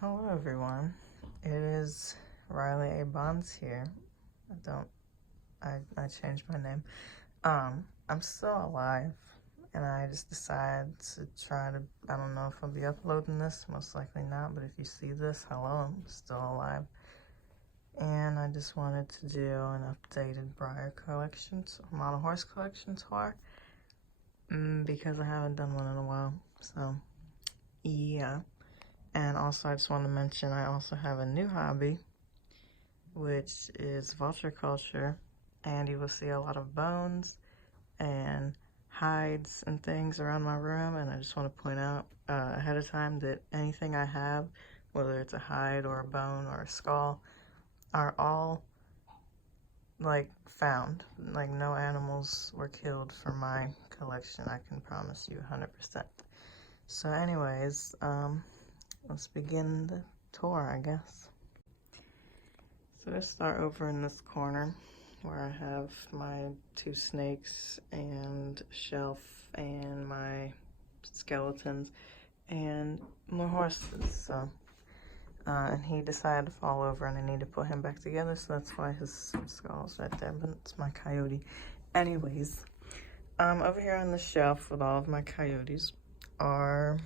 Hello everyone. It is Riley A. Bonds here. I changed my name. I'm still alive and I just decided to try to, I don't know if I'll be uploading this, most likely not, but if you see this, hello, I'm still alive. And I just wanted to do an updated Breyer collections, model horse collection tour, because I haven't done one in a while, so yeah. And also, I just want to mention I also have a new hobby, which is vulture culture. And you will see a lot of bones and hides and things around my room. And I just want to point out ahead of time that anything I have, whether it's a hide or a bone or a skull, are all like found. Like no animals were killed for my collection. I can promise you 100%. So anyways, let's begin the tour, I guess. So let's start over in this corner where I have my two snakes and shelf and my skeletons and my horses. So, and he decided to fall over and I need to put him back together, so that's why his skull's right there, but it's my coyote. Anyways, over here on the shelf with all of my coyotes are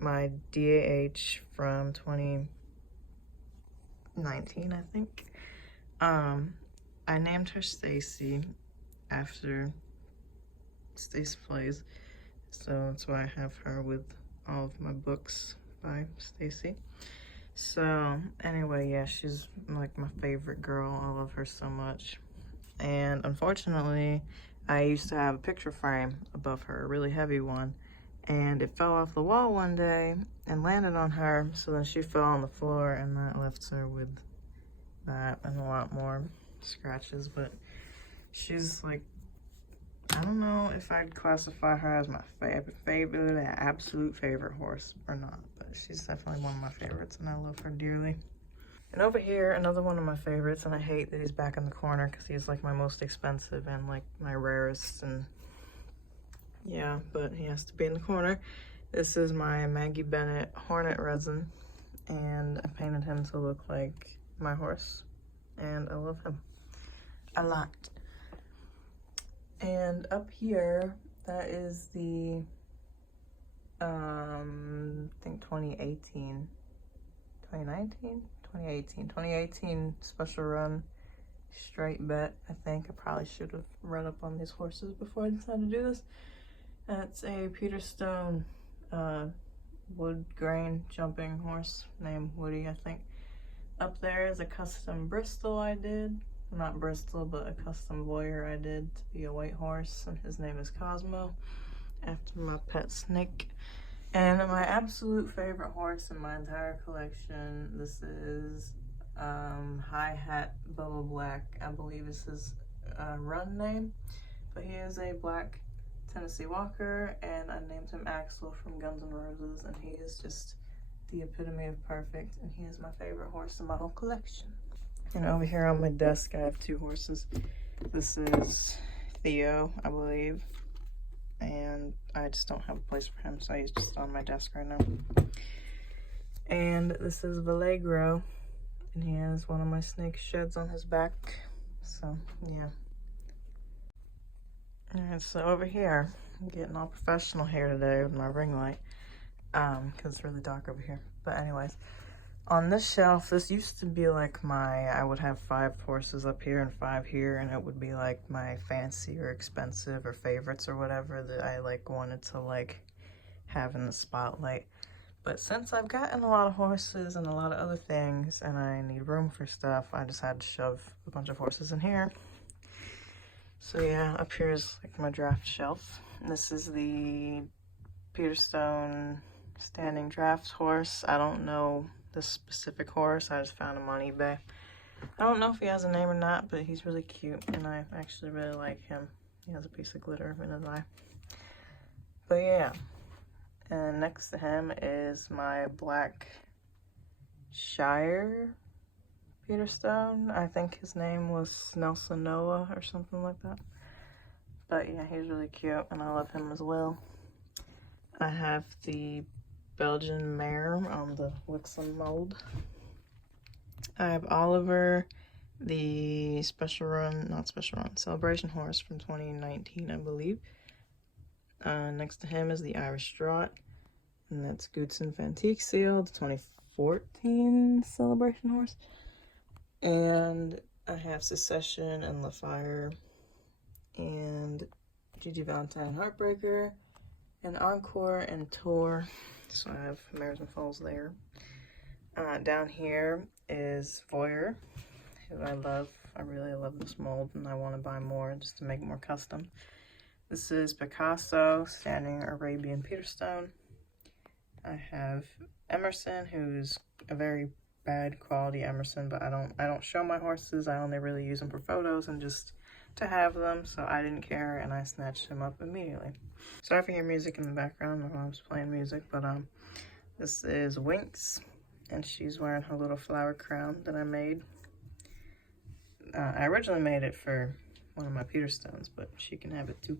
my DAH from 2019, I think. I named her Stacy after Stacy Plays, so that's why I have her with all of my books by Stacy. So anyway, yeah, she's like my favorite girl. I love her so much. And unfortunately, I used to have a picture frame above her, a really heavy one, and it fell off the wall one day and landed on her, so then she fell on the floor and that left her with that and a lot more scratches. But she's like, I don't know if I'd classify her as my favorite, absolute favorite horse or not, but she's definitely one of my favorites and I love her dearly. And over here, another one of my favorites, and I hate that he's back in the corner because he's like my most expensive and like my rarest, and yeah, but he has to be in the corner. This is my Maggie Bennett Hornet resin, and I painted him to look like my horse, and I love him a lot. And up here, that is the I think 2018 special run straight bet. I think I probably should have read up on these horses before I decided to do this. That's a Peter Stone wood grain jumping horse named Woody, I think. Up there is a custom Bristol I did. Not Bristol, but a custom voyeur I did to be a white horse, and his name is Cosmo, after my pet snake. And my absolute favorite horse in my entire collection, this is High Hat Bubba Black, I believe is his run name, but he is a black Tennessee Walker, and I named him Axel from Guns N' Roses, and he is just the epitome of perfect, and he is my favorite horse in my whole collection. And over here on my desk, I have two horses. This is Theo, I believe, and I just don't have a place for him, so he's just on my desk right now. And this is Vallegro, and he has one of my snake sheds on his back, so yeah. Alright, so over here, I'm getting all professional here today with my ring light, because it's really dark over here. But anyways, on this shelf, this used to be like I would have 5 horses up here and 5 here, and it would be like my fancy or expensive or favorites or whatever that I like wanted to like have in the spotlight. But since I've gotten a lot of horses and a lot of other things and I need room for stuff, I decided to shove a bunch of horses in here. So yeah, up here is like my draft shelf. This is the Peter Stone standing draft horse. I don't know this specific horse, I just found him on eBay. I don't know if he has a name or not, but he's really cute and I actually really like him. He has a piece of glitter in his eye. But yeah, and next to him is my black Shire Peter Stone. I think his name was Nelson Noah or something like that. But yeah, he's really cute and I love him as well. I have the Belgian mare on the Wixom mold. I have Oliver, the celebration horse from 2019, I believe. Next to him is the Irish Draught, and that's Goodson Fantique Seal, the 2014 celebration horse. And I have Secession and LaFire, and Gigi Valentine Heartbreaker, and Encore and Tour. So I have mares and foals there. Down here is Voyeur, who I love. I really love this mold, and I want to buy more just to make more custom. This is Picasso, standing Arabian Peterstone. I have Emerson, who's a very bad quality Emerson, but I don't show my horses. I only really use them for photos and just to have them, so I didn't care, and I snatched him up immediately. Sorry if you hear music in the background. My mom's playing music, but this is Winx, and she's wearing her little flower crown that I made. I originally made it for one of my Peterstones, but she can have it too.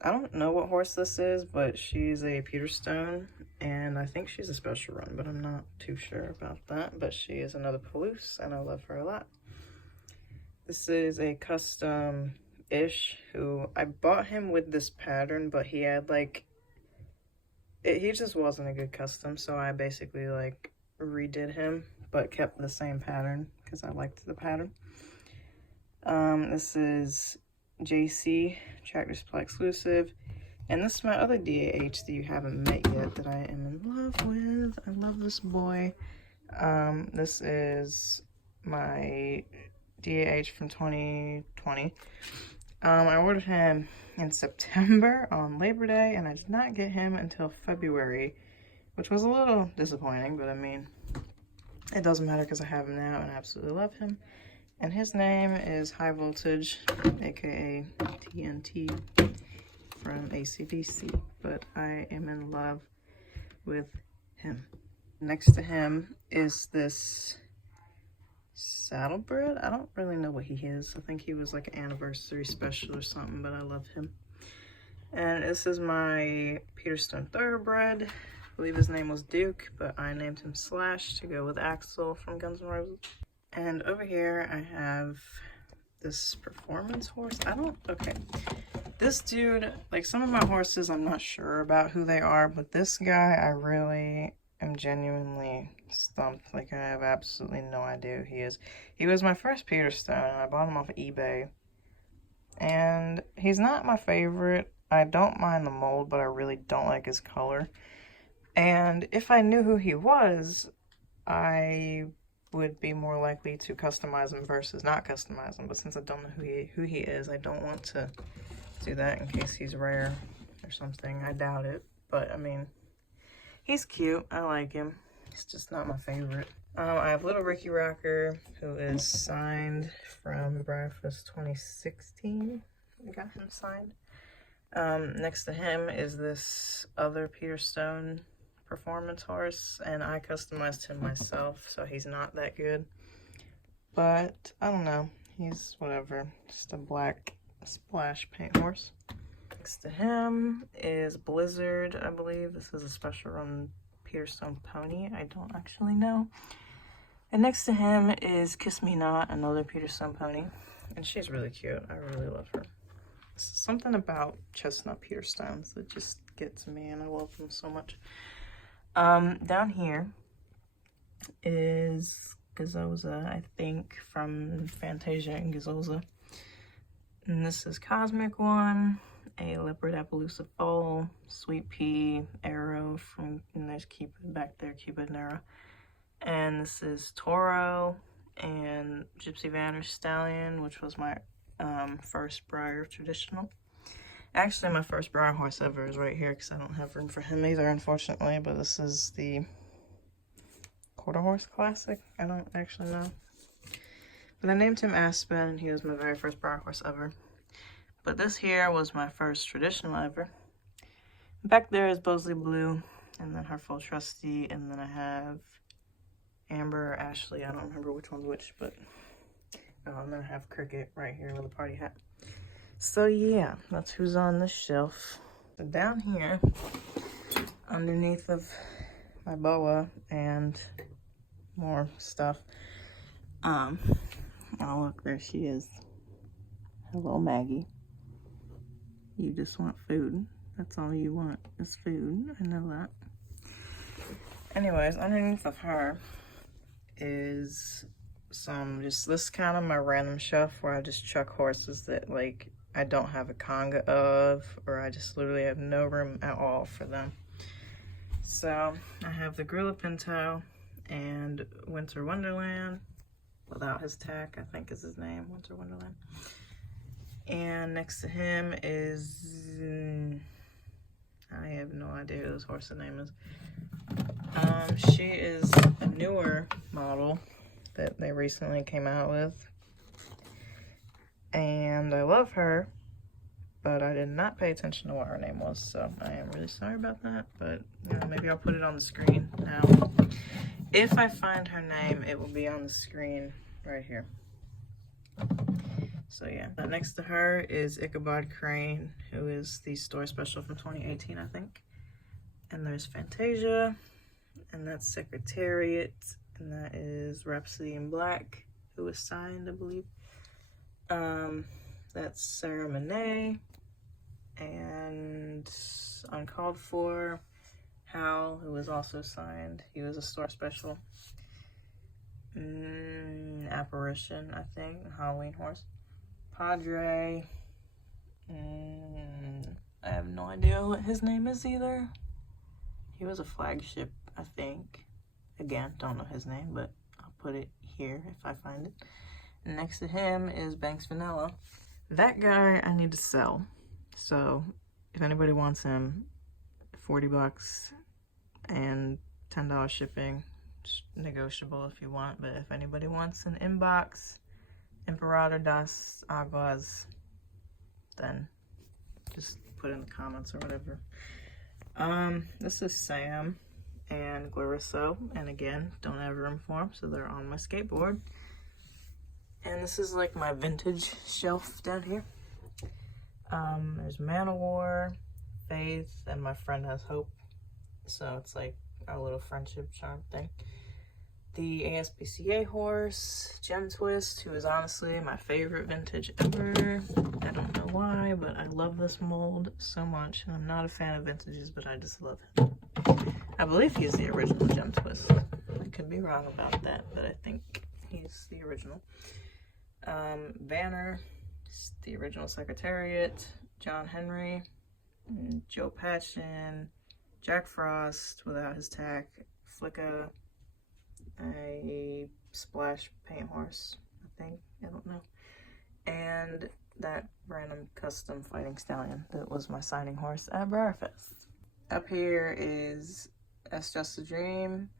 I don't know what horse this is, but she's a Peterstone, and I think she's a special run, but I'm not too sure about that. But she is another Palouse, and I love her a lot. This is a custom-ish, who I bought him with this pattern, but he had like, he just wasn't a good custom, so I basically like redid him, but kept the same pattern because I liked the pattern. This is JC, Tractor Supply exclusive, and this is my other DAH that you haven't met yet that I am in love with. I love this boy. This is my DAH from 2020. I ordered him in September on Labor Day, and I did not get him until February, which was a little disappointing, but I mean, it doesn't matter because I have him now and I absolutely love him. And his name is High Voltage, aka TNT from AC/DC, but I am in love with him. Next to him is this Saddlebred. I don't really know what he is. I think he was like an anniversary special or something, but I love him. And this is my Peterstone Thoroughbred. I believe his name was Duke, but I named him Slash to go with Axel from Guns N' Roses. And over here I have this performance horse. Okay. This dude, like some of my horses, I'm not sure about who they are, but this guy, I really am genuinely stumped. Like, I have absolutely no idea who he is. He was my first Peterstone, and I bought him off of eBay. And he's not my favorite. I don't mind the mold, but I really don't like his color. And if I knew who he was, I would be more likely to customize him versus not customize him. But since I don't know who he is, I don't want to do that in case he's rare or something. I doubt it, but I mean, he's cute. I like him. He's just not my favorite. I have Little Ricky Rocker, who is signed from Breakfast 2016. I got him signed. Next to him is this other Peterstone performance horse, and I customized him myself, so he's not that good. But I don't know. He's whatever. Just a black splash paint horse. Next to him is Blizzard, I believe. This is a special run Peterstone pony. I don't actually know. And next to him is Kiss Me Not, another Peterstone pony. And she's really cute. I really love her. Something about chestnut Peterstones that just gets me, and I love them so much. Down here is Gazoza, I think, from Fantasia and Gazoza. And this is Cosmic One, a Leopard Appaloosa foal, Sweet Pea, Arrow from, and there's Cupid back there, Cupid and Arrow. And this is Toro and Gypsy Vanner Stallion, which was my first Breyer traditional. Actually, my first Breyer horse ever is right here because I don't have room for him either, unfortunately. But this is the Quarter Horse Classic. I don't actually know. But I named him Aspen, and he was my very first Breyer horse ever. But this here was my first traditional ever. Back there is Bosley Blue, and then her full trusty, and then I have Amber or Ashley. I don't remember which one's which, but and then I have Cricket right here with a party hat. So yeah, that's who's on this shelf. So down here, underneath of my boa and more stuff. Oh look, there she is. Hello, Maggie. You just want food. That's all you want is food. I know that. Anyways, underneath of her is some, just this kind of my random shelf where I just chuck horses that like I don't have a conga of, or I just literally have no room at all for them. So I have the Gorilla Pinto and Winter Wonderland, without his tack, I think is his name, Winter Wonderland. And next to him is, I have no idea who this horse's name is. She is a newer model that they recently came out with. And I love her, but I did not pay attention to what her name was, so I am really sorry about that. But you know, maybe I'll put it on the screen now. If I find her name, it will be on the screen right here. So yeah, next to her is Ichabod Crane, who is the store special from 2018, I think. And there's Fantasia, and that's Secretariat, and that is Rhapsody in Black, who was signed, I believe. That's Sarah Monet, and Uncalled For, Hal, who was also signed. He was a store special. Apparition, I think, Halloween horse. Padre. I have no idea what his name is either. He was a flagship, I think. Again, don't know his name, but I'll put it here if I find it. And next to him is Banks Vanilla. That guy I need to sell. So if anybody wants him, 40 bucks and $10 shipping. It's negotiable if you want, but if anybody wants an inbox Imperator das Aguas, then just put in the comments or whatever. This is Sam and Glarisso, and again, don't have room for them, so they're on my skateboard. And this is like my vintage shelf down here. There's Man-O-War, Faith, and My Friend Has Hope. So it's like our little friendship charm thing. The ASPCA horse, Gem Twist, who is honestly my favorite vintage ever. I don't know why, but I love this mold so much. And I'm not a fan of vintages, but I just love him. I believe he's the original Gem Twist. I could be wrong about that, but I think he's the original. Banner, the original Secretariat, John Henry, Joe Patchen, Jack Frost without his tack, Flicka, a Splash paint horse, I think, I don't know, and that random custom fighting stallion that was my signing horse at Briarfest. Up here is That's Just a Dream,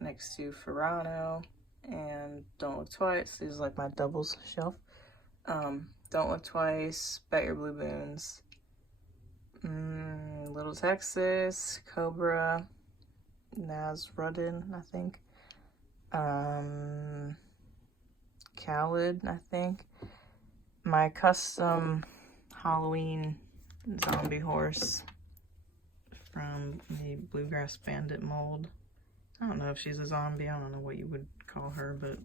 next to Ferrano and Don't Look Twice. These are like my doubles shelf. Don't Look Twice, Bet Your Blue Boons, Little Texas, Cobra, Nasruddin, I think. Khaled, I think. My custom Halloween zombie horse from the Bluegrass Bandit mold. I don't know if she's a zombie. I don't know what you would call her, but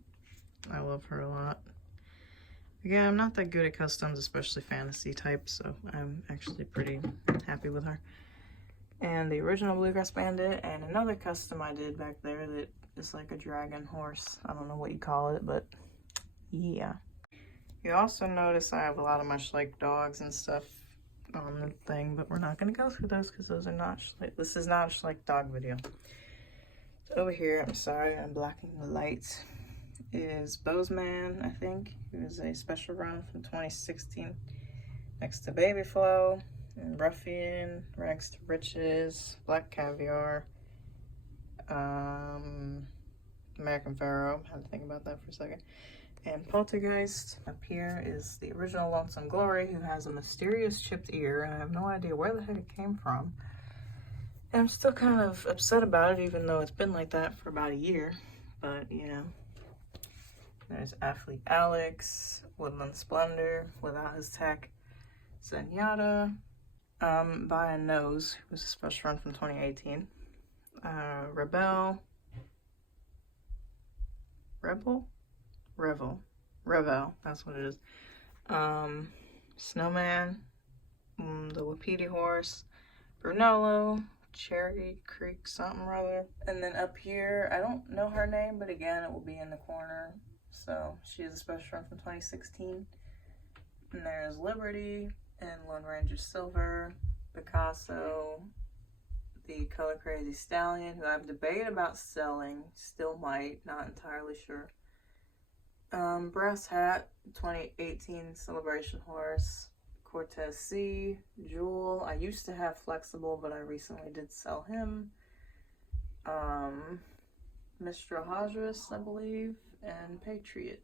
I love her a lot. Again, I'm not that good at customs, especially fantasy types, so I'm actually pretty happy with her. And the original Bluegrass Bandit, and another custom I did back there that is like a dragon horse. I don't know what you call it, but yeah. You also notice I have a lot of my Schleich dogs and stuff on the thing, but we're not going to go through those because those are not Schleich. This is not a Schleich dog video. So over here, I'm sorry, I'm blocking the lights, is Bozeman, I think. It was a special run from 2016. Next to Baby Flow, and Ruffian, Rags to Riches, Black Caviar, American Pharaoh. I had to think about that for a second. And Poltergeist. Up here is the original Lonesome Glory, who has a mysterious chipped ear, and I have no idea where the heck it came from. And I'm still kind of upset about it, even though it's been like that for about a year. But, you know. There's Athlete Alex, Woodland Splendor, without his tack, Zenyatta, by a Nose, who was a special run from 2018. Revel, that's what it is. Snowman, the Wapiti Horse, Brunello, Cherry Creek something or other. And then up here, I don't know her name, but again, it will be in the corner. So she is a special run from 2016. And there's Liberty and Lone Ranger Silver, Picasso, the Color Crazy Stallion, who I've debated about selling, still might, not entirely sure. Brass Hat, 2018 Celebration Horse, Cortez C, Jewel. I used to have Flexible, but I recently did sell him. Mr. Hadras, I believe, and Patriot.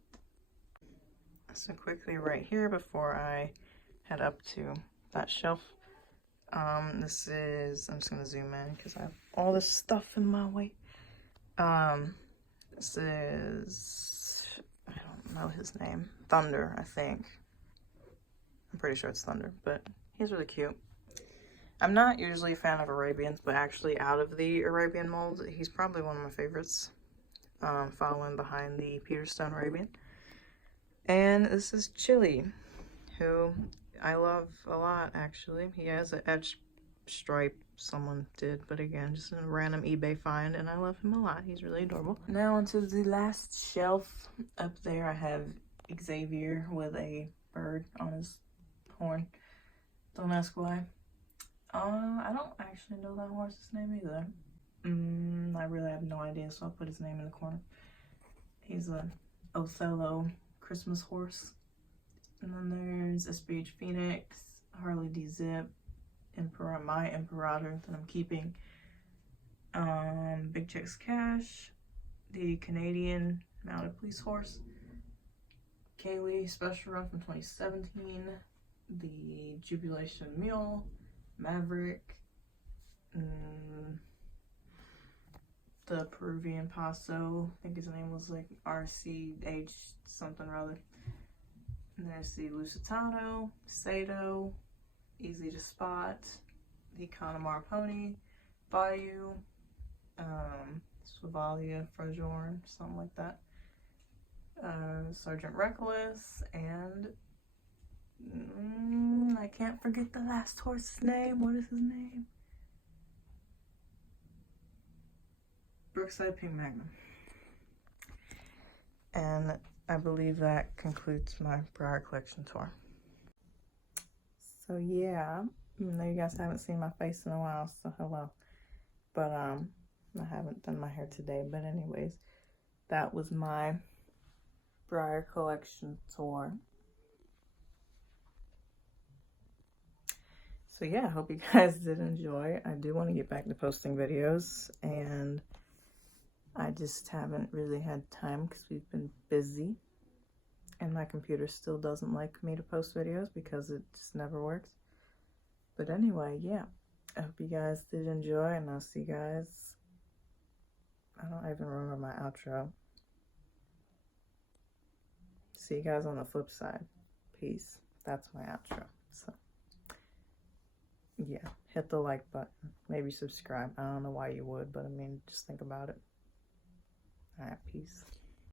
So quickly right here before I head up to that shelf, this is, I'm just gonna zoom in because I have all this stuff in my way. This is, I don't know his name, Thunder, I think. I'm pretty sure it's Thunder, but he's really cute. I'm not usually a fan of Arabians, but actually out of the Arabian mold, he's probably one of my favorites, following behind the Peter Stone Arabian. And this is Chili, who I love a lot, actually. He has an etched stripe someone did, but again, just a random eBay find, and I love him a lot. He's really adorable. Now onto the last shelf. Up there I have Xavier with a bird on his horn. Don't ask why. I don't actually know that horse's name either. I really have no idea, so I'll put his name in the corner. He's a Othello Christmas horse. And then there's SBH Phoenix, Harley D Zip, my Imperator that I'm keeping, Big Chicks Cash, the Canadian Mounted Police Horse, Kaylee Special Run from 2017, the Jubilation Mule, Maverick, the Peruvian Paso, I think his name was like RCH something or other. And there's the Lusitano, Sato, Easy to Spot, the Connemara Pony, Bayou, Swivalia, Frojorn, something like that. Sergeant Reckless, and I can't forget the last horse's name. What is his name? Brookside Pink Magnum. And I believe that concludes my Breyer collection tour. So yeah, I know you guys haven't seen my face in a while, so hello. But I haven't done my hair today. But anyways, that was my Breyer collection tour. So yeah, I hope you guys did enjoy. I do want to get back to posting videos, and I just haven't really had time because we've been busy. And my computer still doesn't like me to post videos because it just never works. But anyway, yeah. I hope you guys did enjoy, and I'll see you guys. I don't even remember my outro. See you guys on the flip side. Peace. That's my outro. So, yeah. Hit the like button. Maybe subscribe. I don't know why you would, but I mean, just think about it. Alright, peace.